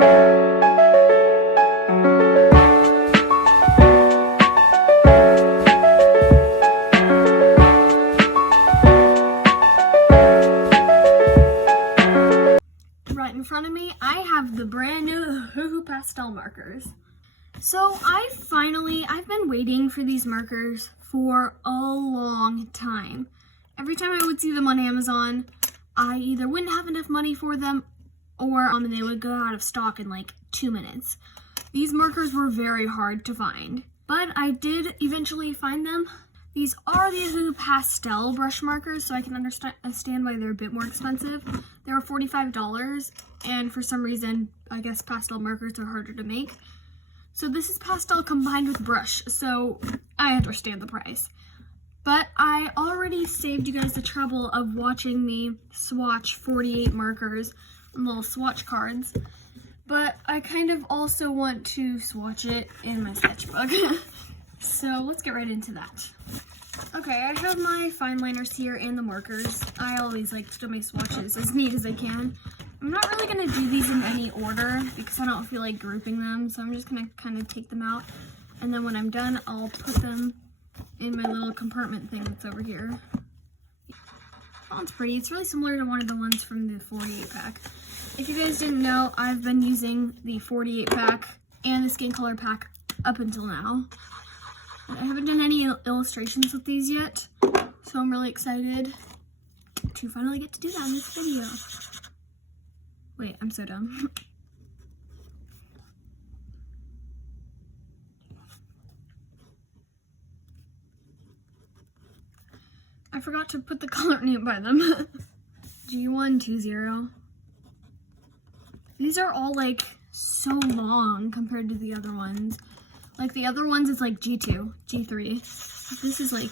Right in front of me, I have the brand new Ohuhu Pastel markers. So I've been waiting for these markers for a long time. Every time I would see them on Amazon, I either wouldn't have enough money for them or they would go out of stock in like 2 minutes. These markers were very hard to find, but I did eventually find them. These are the Ohuhu Pastel Brush markers, so I can understand why they're a bit more expensive. They were $45, and for some reason, I guess pastel markers are harder to make. So this is pastel combined with brush, so I understand the price. But I already saved you guys the trouble of watching me swatch 48 markers on little swatch cards. But I kind of also want to swatch it in my sketchbook. So let's get right into that. Okay, I have my fine liners here and the markers. I always like to do my swatches as neat as I can. I'm not really going to do these in any order because I don't feel like grouping them, so I'm just going to kind of take them out, and then when I'm done, I'll put them in my little compartment thing that's over here. Oh, it's pretty. It's really similar to one of the ones from the 48 pack. If you guys didn't know, I've been using the 48 pack and the skin color pack up until now. I haven't done any illustrations with these yet, so I'm really excited to finally get to do that in this video. Wait, I'm so dumb. I forgot to put the color name by them. G120. These are all like so long compared to the other ones. Like the other ones is like G2, G3. This is like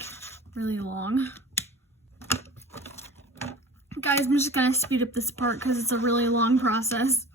really long. Guys, I'm just gonna speed up this part because it's a really long process.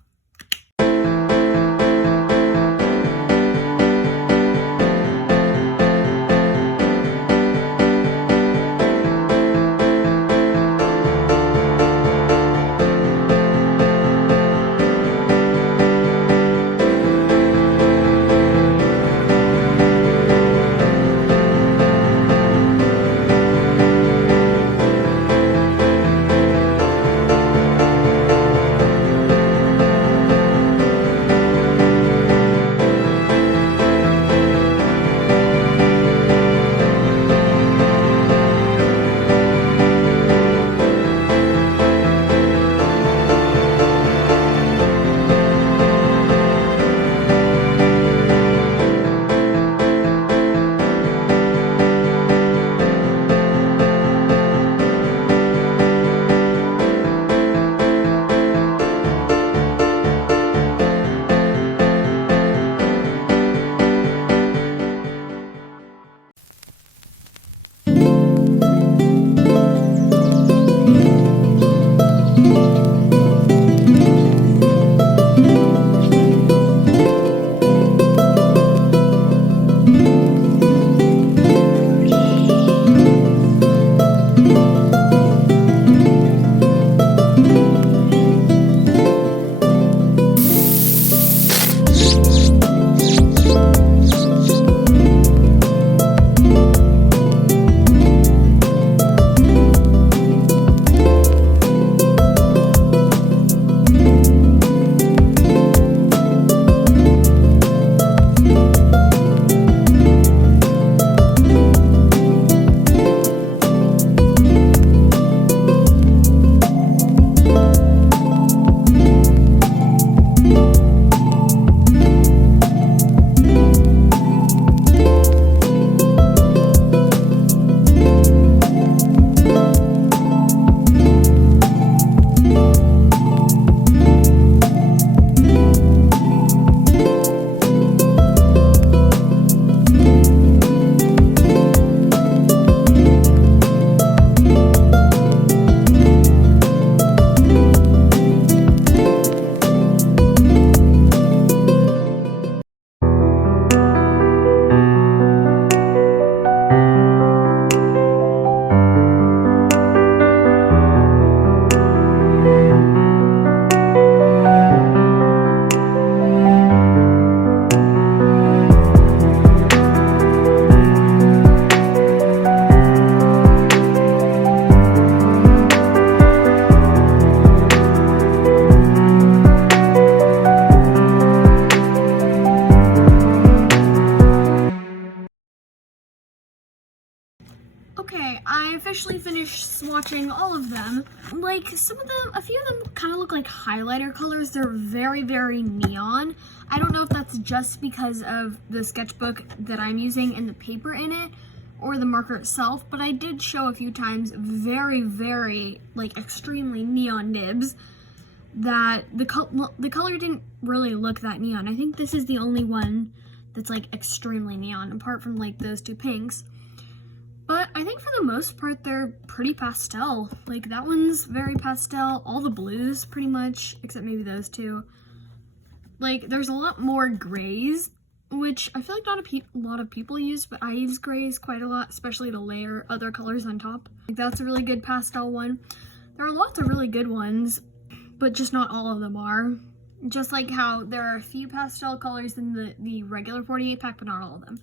officially finished swatching all of them. Like, some of them, a few of them kind of look like highlighter colors. They're very, very neon. I don't know if that's just because of the sketchbook that I'm using and the paper in it, or the marker itself, but I did show a few times very, very, like, extremely neon nibs that the color didn't really look that neon. I think this is the only one that's, like, extremely neon, apart from, like, those two pinks. But I think for the most part, they're pretty pastel. Like, that one's very pastel. All the blues, pretty much, except maybe those two. Like, there's a lot more grays, which I feel like not a lot of people use, but I use grays quite a lot, especially to layer other colors on top. Like, that's a really good pastel one. There are lots of really good ones, but just not all of them are. Just like how there are a few pastel colors in the regular 48 pack, but not all of them.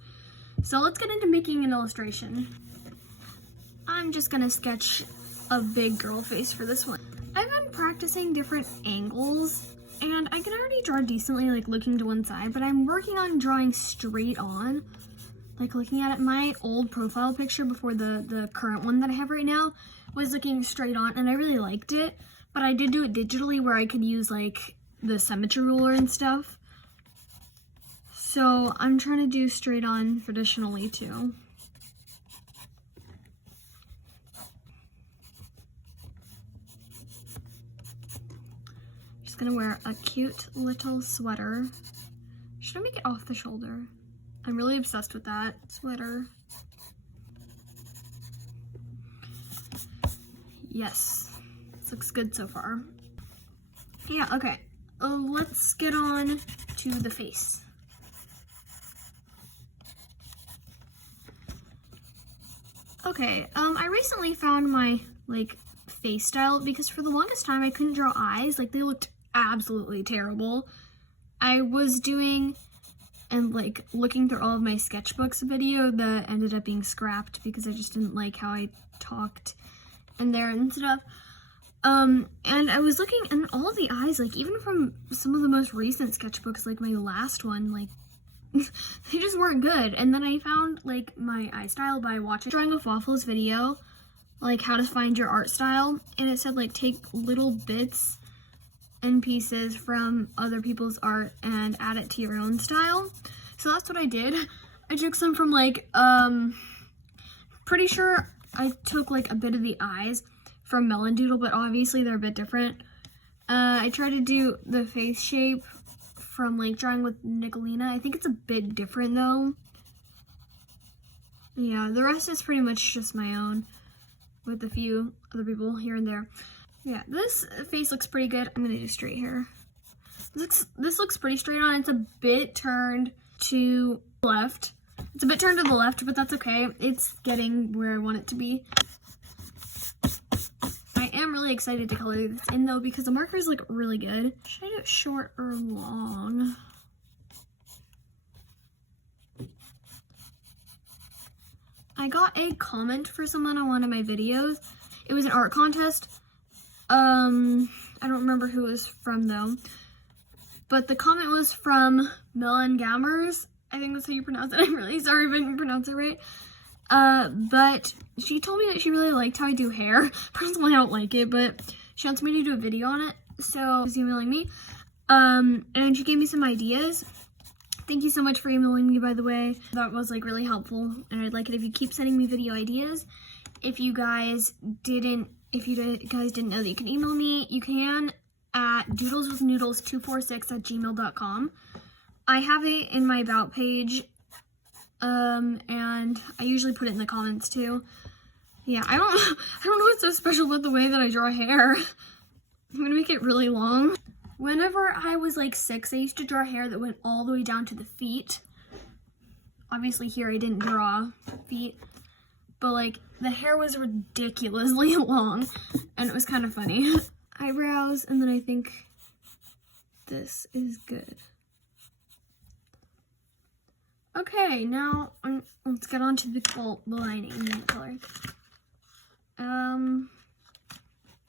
So let's get into making an illustration. I'm just gonna sketch a big girl face for this one. I've been practicing different angles, and I can already draw decently, like looking to one side, but I'm working on drawing straight on. Like, looking at it, my old profile picture before the current one that I have right now was looking straight on, and I really liked it, but I did do it digitally where I could use like the symmetry ruler and stuff. So I'm trying to do straight on traditionally too. Gonna wear a cute little sweater. Should I make it off the shoulder? I'm really obsessed with that sweater. Yes, this looks good so far. Yeah, okay. Let's get on to the face. Okay, I recently found my, like, face style because for the longest time I couldn't draw eyes. Like, they looked absolutely terrible. I was doing and like looking through all of my sketchbooks video that ended up being scrapped because I just didn't like how I talked in there and stuff. And I was looking and all of the eyes, like even from some of the most recent sketchbooks, like my last one, like they just weren't good. And then I found like my eye style by watching Drawing with Waffles video, like how to find your art style, and it said like take little bits and pieces from other people's art and add it to your own style. So that's what I did. I took some from like pretty sure I took like a bit of the eyes from Melon Doodle, but obviously they're a bit different. I tried to do the face shape from like Drawing with Nicolina. I think it's a bit different though. Yeah, the rest is pretty much just my own with a few other people here and there. Yeah, this face looks pretty good. I'm gonna do straight hair. This looks pretty straight on. It's a bit turned to the left. It's a bit turned to the left, but that's okay. It's getting where I want it to be. I am really excited to color this in though because the markers look really good. Should I do it short or long? I got a comment for someone on one of my videos. It was an art contest. I don't remember who it was from though. But the comment was from Melon Gammers. I think that's how you pronounce it. I'm really sorry if I didn't pronounce it right. But she told me that she really liked how I do hair. Personally, I don't like it, but she wants me to do a video on it. So she's emailing me. And she gave me some ideas. Thank you so much for emailing me, by the way. That was like really helpful, and I'd like it if you keep sending me video ideas. If you guys didn't know that you can email me, you can at doodleswithnoodles246@gmail.com. I have it in my about page, and I usually put it in the comments too. Yeah, I don't know what's so special about the way that I draw hair. I'm gonna make it really long. Whenever I was like 6, I used to draw hair that went all the way down to the feet. Obviously here I didn't draw feet, but like the hair was ridiculously long and it was kind of funny. Eyebrows, and then I think this is good. Okay, now let's get on to the lining and the color.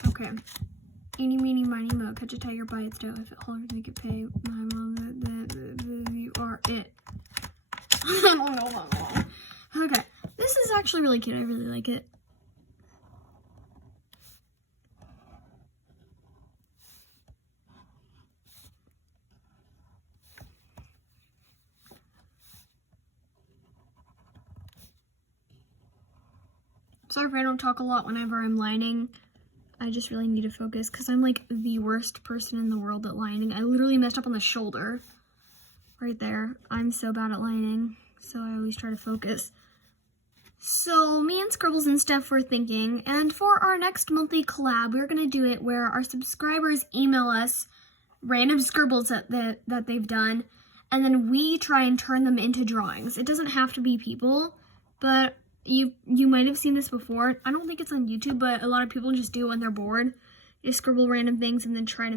Okay. Eeny, meeny, miny, moe, catch a tiger by its toe. If it hollers, make it pay. My mom, you are it. I don't know. Okay, this is actually really cute. I really like it. Sorry if I don't talk a lot whenever I'm lining. I just really need to focus because I'm like the worst person in the world at lining. I literally messed up on the shoulder right there. I'm so bad at lining, so I always try to focus. So me and Scribbles and Steph were thinking, and for our next monthly collab, we're gonna do it where our subscribers email us random scribbles that they've done, and then we try and turn them into drawings. It doesn't have to be people, but you might have seen this before. I don't think it's on YouTube, but a lot of people just do it when they're bored. Just scribble random things and then try to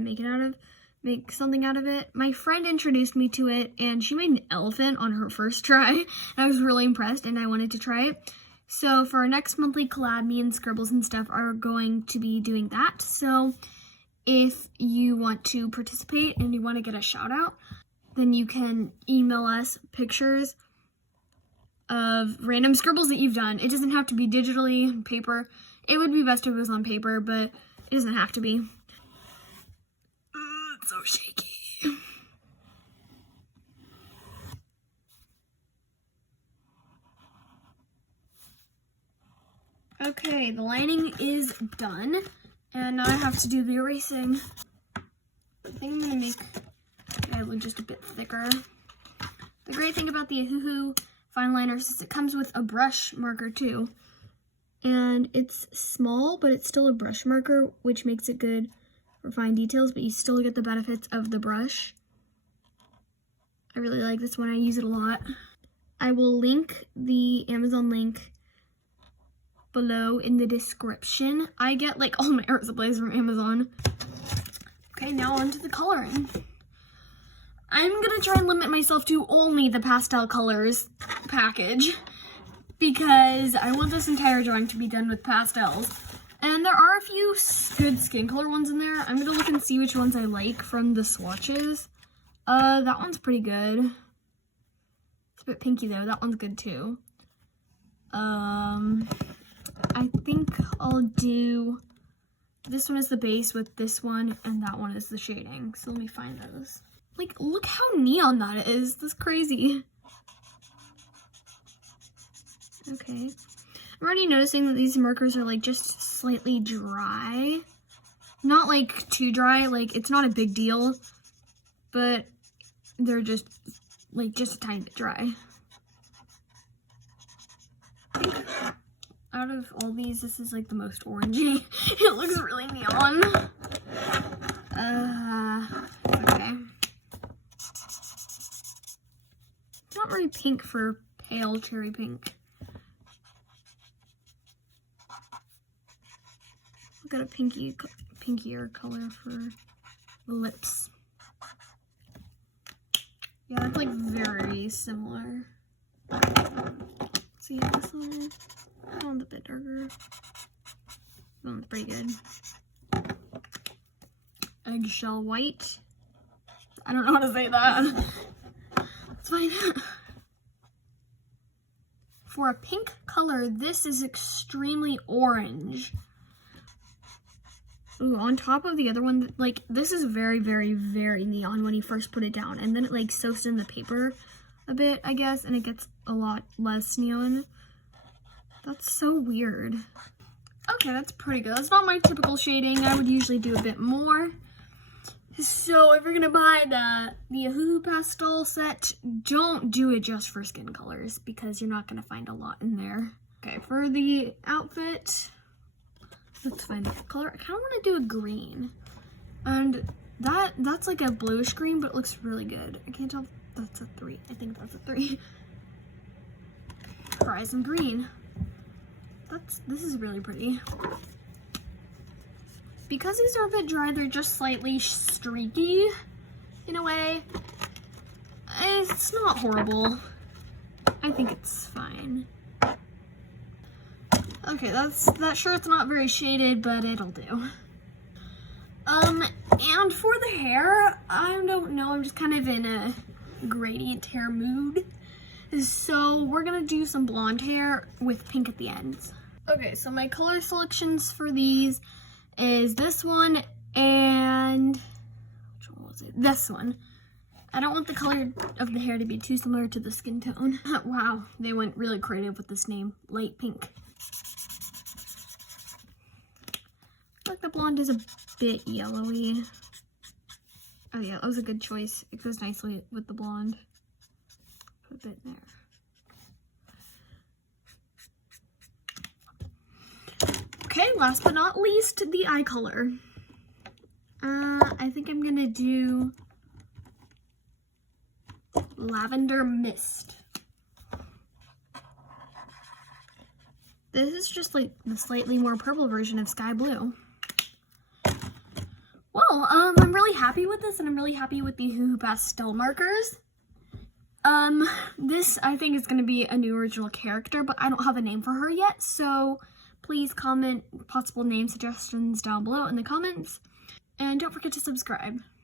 make something out of it. My friend introduced me to it, and she made an elephant on her first try. I was really impressed, and I wanted to try it. So for our next monthly collab, me and Scribbles and Stuff are going to be doing that. So if you want to participate and you want to get a shout out, then you can email us pictures of random scribbles that you've done. It doesn't have to be digitally, paper. It would be best if it was on paper, but it doesn't have to be. It's so shaky. Okay, the lining is done, and now I have to do the erasing. I think I'm gonna make it look just a bit thicker. The great thing about the Ohuhu fine liners is it comes with a brush marker too, and it's small, but it's still a brush marker, which makes it good for fine details, but you still get the benefits of the brush. I really like this one. I use it a lot. I will link the Amazon link below in the description. I get like all my art supplies from Amazon. Okay, now on to the coloring. I'm gonna try and limit myself to only the pastel colors package because I want this entire drawing to be done with pastels. And there are a few good skin color ones in there. I'm gonna look and see which ones I like from the swatches. That one's pretty good. It's a bit pinky though. That one's good too. I think I'll do this one as the base with this one, and that one is the shading. So let me find those. Like, look how neon that is. That's crazy. Okay. I'm already noticing that these markers are like just slightly dry. Not like too dry, like it's not a big deal, but they're just like just a tiny bit dry. I think out of all these, this is like the most orangey. It looks really neon. Okay. It's not very pink for pale cherry pink. I've got a pinkier color for the lips. Yeah, it's like very similar. See this one? That one's a bit darker. That one's pretty good. Eggshell white. I don't know how to say that. It's fine. For a pink color, this is extremely orange. Ooh, on top of the other one, like this is very, very, very neon when you first put it down, and then it like soaks in the paper a bit, I guess, and it gets a lot less neon. That's so weird. Okay, that's pretty good. That's not my typical shading. I would usually do a bit more. So if you're gonna buy the Ohuhu Pastel set, don't do it just for skin colors because you're not gonna find a lot in there. Okay, for the outfit, let's find a color. I kind of want to do a green, and that's like a bluish green, but it looks really good. I can't tell. That's a 3. I think that's a 3. Horizon green. This is really pretty. Because these are a bit dry, they're just slightly streaky in a way. It's not horrible. I think it's fine. Okay, that shirt's not very shaded, but it'll do. And for the hair, I don't know, I'm just kind of in a gradient hair mood. So we're gonna do some blonde hair with pink at the ends. Okay, so my color selections for these is this one and which one was it? This one. I don't want the color of the hair to be too similar to the skin tone. Wow, they went really creative with this name, light pink. that blonde is a bit yellowy. Oh yeah, that was a good choice. It goes nicely with the blonde. Put a bit in there. Okay, last but not least, the eye color. I think I'm gonna do Lavender Mist. This is just like the slightly more purple version of Sky Blue. Well, I'm really happy with this, and I'm really happy with the Ohuhu Pastel markers. This I think is gonna be a new original character, but I don't have a name for her yet, so please comment possible name suggestions down below in the comments, and don't forget to subscribe.